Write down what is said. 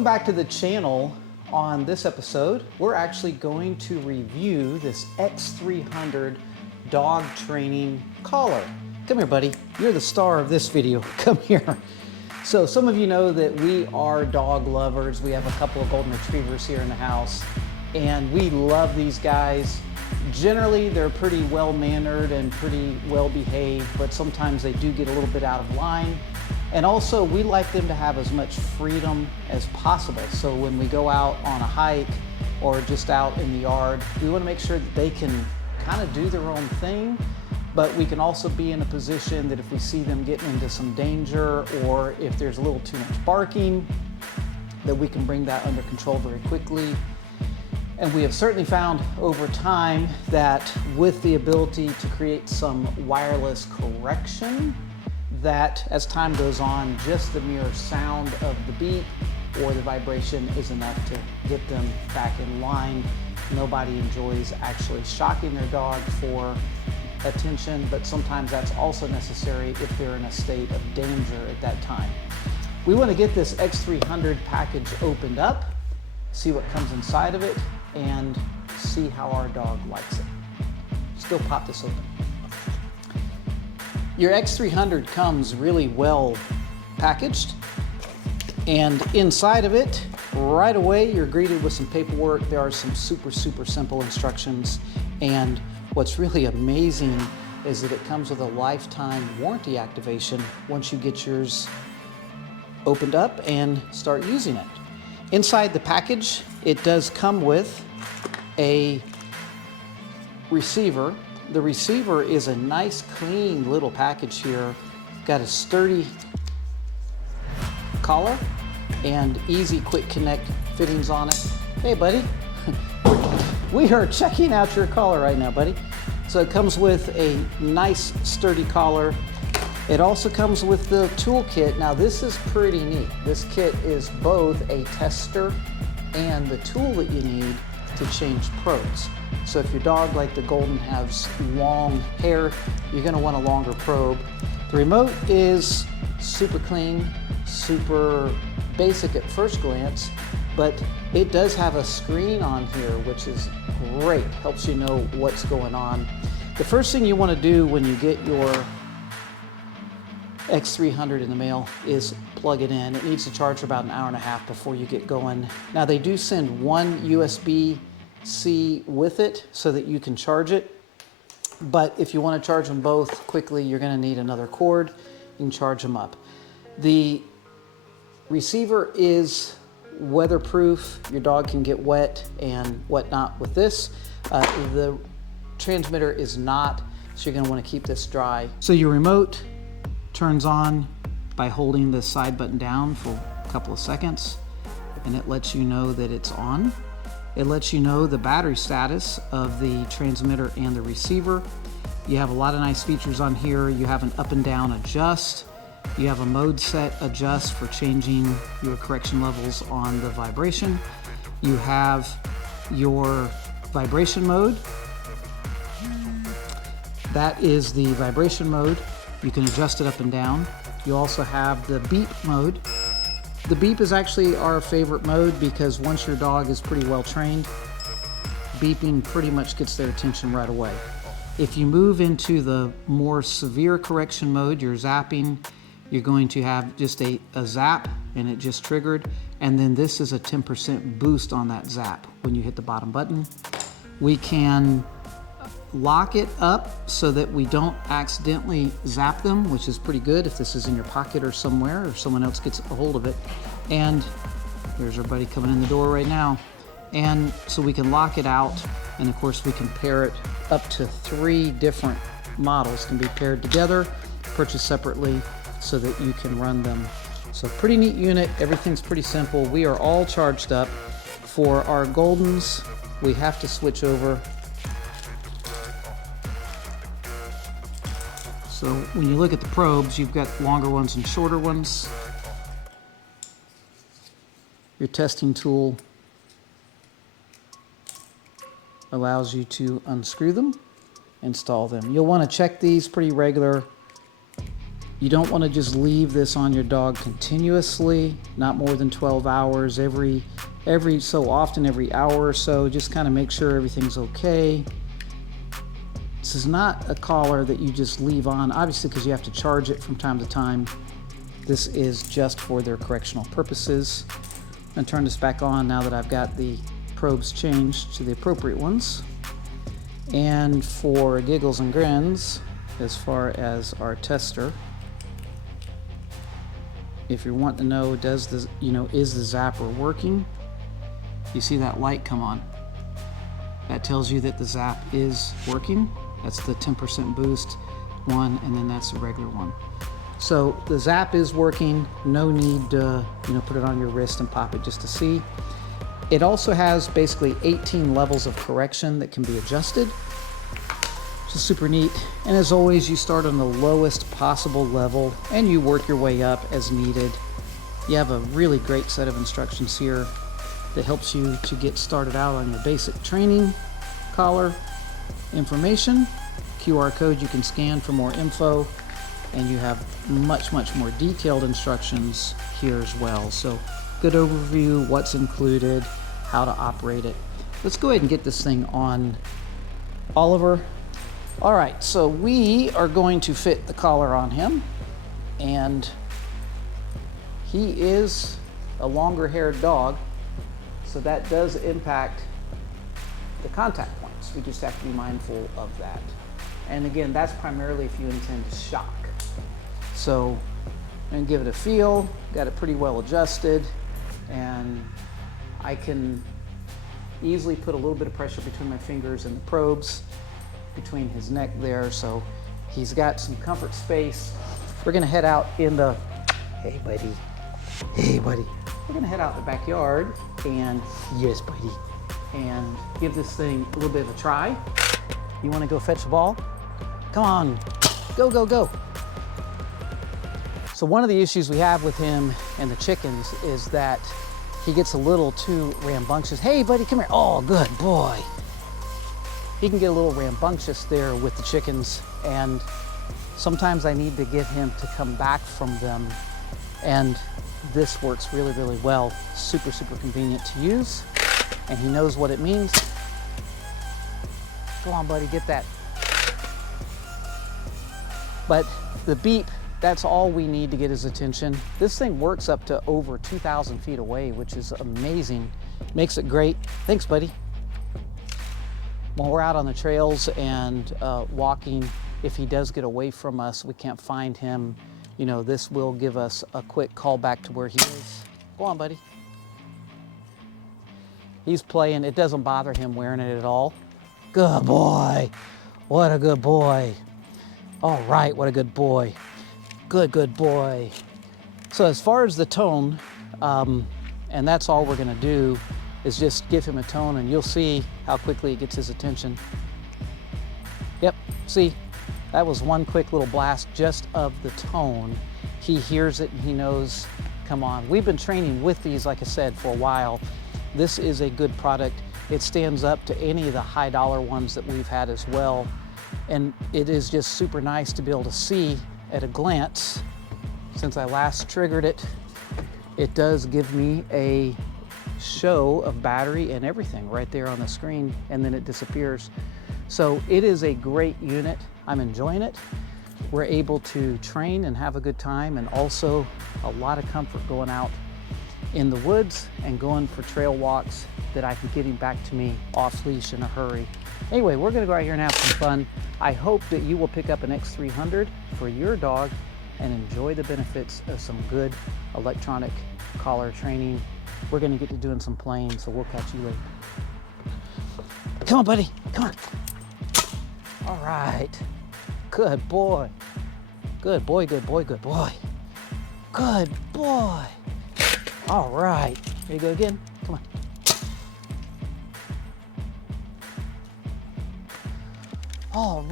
Welcome back to the channel. On this episode, we're actually going to review this X300 dog training collar. Come here, buddy. You're the star of this video. Come here. So some of you know that we are dog lovers. We have a couple of golden retrievers here in the house, and we love these guys. Generally, they're pretty well-mannered and pretty well-behaved, but sometimes they do get a little bit out of line. And also, we like them to have as much freedom as possible. So when we go out on a hike or just out in the yard, we want to make sure that they can kind of do their own thing, but we can also be in a position that if we see them getting into some danger or if there's a little too much barking, that we can bring that under control very quickly. And we have certainly found over time that with the ability to create some wireless correction, that as time goes on, just the mere sound of the beep or the vibration is enough to get them back in line. Nobody enjoys actually shocking their dog for attention, but sometimes that's also necessary if they're in a state of danger at that time. We want to get this X300 package opened up, see what comes inside of it, and see how our dog likes it. Still pop this open. Your X300 comes really well packaged, and inside of it, right away, you're greeted with some paperwork. There are some super simple instructions, and what's really amazing is that it comes with a lifetime warranty activation once you get yours opened up and start using it. Inside the package, it does come with a receiver. The receiver is a nice, clean little package here. Got a sturdy collar and easy, quick connect fittings on it. Hey, buddy. We are checking out your collar right now, buddy. So it comes with a nice, sturdy collar. It also comes with the toolkit. Now, this is pretty neat. This kit is both a tester and the tool that you need to change probes. So if your dog, like the Golden, has long hair, you're gonna want a longer probe. The remote is super clean, super basic at first glance, but it does have a screen on here, which is great, helps you know what's going on. The first thing you wanna do when you get your X300 in the mail is plug it in. It needs to charge for about an hour and a half before you get going. Now, they do send one USB-C with it so that you can charge it, but if you want to charge them both quickly, you're going to need another cord. You can charge them up. The receiver is weatherproof. Your dog can get wet and whatnot with this. The transmitter is not, so you're going to want to keep this dry. So your remote turns on by holding the side button down for a couple of seconds, and it lets you know that it's on. It lets you know the battery status of the transmitter and the receiver. You have a lot of nice features on here. You have an up and down adjust. You have a mode set adjust for changing your correction levels on the vibration. You have your vibration mode. That is the vibration mode. You can adjust it up and down. You also have the beep mode. The beep is actually our favorite mode because once your dog is pretty well trained, beeping pretty much gets their attention right away. If you move into the more severe correction mode, you're zapping, you're going to have just a zap, and it just triggered, and then this is a 10% boost on that zap when you hit the bottom button. We can lock it up so that we don't accidentally zap them, which is pretty good if this is in your pocket or somewhere, or someone else gets a hold of it. And there's our buddy coming in the door right now. And so we can lock it out, and of course we can pair it. Up to 3 different models can be paired together, purchased separately, so that you can run them. So pretty neat unit. Everything's pretty simple. We are all charged up. For our Goldens, we have to switch over. So when you look at the probes, you've got longer ones and shorter ones. Your testing tool allows you to unscrew them, install them. You'll want to check these pretty regular You don't want to just leave this on your dog continuously, not more than 12 hours. Every so often, every hour or so, just kind of make sure everything's okay. This is not a collar that you just leave on, obviously, because you have to charge it from time to time. This is just for their correctional purposes. I'm going to turn this back on now that I've got the probes changed to the appropriate ones. And for giggles and grins, as far as our tester, if you want to know, is the zapper working? You see that light come on. That tells you that the zap is working. That's the 10% boost one, and then that's the regular one. So the zap is working. No need to put it on your wrist and pop it just to see. It also has basically 18 levels of correction that can be adjusted, which is super neat. And as always, you start on the lowest possible level and you work your way up as needed. You have a really great set of instructions here that helps you to get started out on your basic training collar information. QR code you can scan for more info, and you have much more detailed instructions here as well. So good overview, what's included, how to operate it. Let's go ahead and get this thing on Oliver. All right, so we are going to fit the collar on him, and he is a longer haired dog, so that does impact the contact points. We just have to be mindful of that. And again, that's primarily if you intend to shock. So I'm gonna give it a feel, got it pretty well adjusted, and I can easily put a little bit of pressure between my fingers and the probes between his neck there, so he's got some comfort space. We're gonna head out in the, hey buddy, we're gonna head out in the backyard and, yes buddy, and give this thing a little bit of a try. You wanna go fetch the ball? Come on, go. So one of the issues we have with him and the chickens is that he gets a little too rambunctious. Hey buddy, come here. Oh, good boy. He can get a little rambunctious there with the chickens, and sometimes I need to get him to come back from them, and this works really well. Super convenient to use, and he knows what it means. Go on buddy, get that. But the beep, that's all we need to get his attention. This thing works up to over 2,000 feet away, which is amazing. Makes it great. Thanks, buddy. When we're out on the trails and walking, if he does get away from us, we can't find him, this will give us a quick call back to where he is. Go on, buddy. He's playing. It doesn't bother him wearing it at all. Good boy. What a good boy. All right, what a good boy. Good boy. So as far as the tone, and that's all we're gonna do, is just give him a tone, and you'll see how quickly it gets his attention. Yep, see, that was one quick little blast just of the tone. He hears it and he knows, come on. We've been training with these, like I said, for a while. This is a good product. It stands up to any of the high dollar ones that we've had as well. And it is just super nice to be able to see at a glance. Since I last triggered it, it does give me a show of battery and everything right there on the screen, and then it disappears. So it is a great unit. I'm enjoying it. We're able to train and have a good time, and also a lot of comfort going out in the woods and going for trail walks that I can get him back to me off leash in a hurry. Anyway, we're gonna go out here and have some fun. I hope that you will pick up an X300 for your dog and enjoy the benefits of some good electronic collar training. We're gonna get to doing some playing, so we'll catch you later. Come on, buddy, come on. All right, good boy. Good boy, good boy, good boy. Good boy. All right, here you go again, come on. All right.